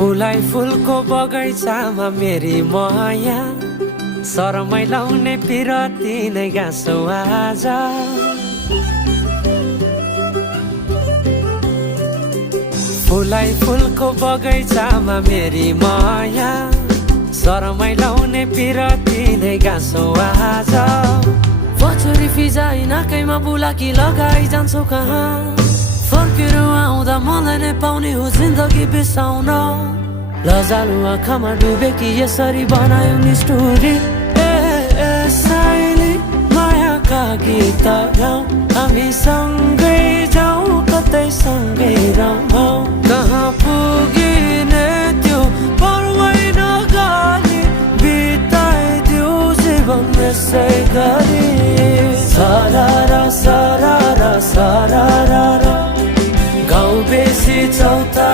फुलाई फुलको बगैँचामा मेरी माया शरमै लाउने पिरती नै गाँसो आज। फुलाई फुलको बगैँचामा मेरी माया शरमै लाउने पिरती नै गाँसो आज। पछुरी फिजाइ नाकैमा बुलाकी लगाइ जान्छौ कहाँ, फर्केर आउँदा मलाई नै पाउने हो जिन्दगी बिसाउन। लजालु आँखामा डुबेकी यसरी बनायो नि स्टोरी। साइली मायाका गीत गाउँ, हामी सँगै जाउँ कतै सँगै रहौँ। कहाँ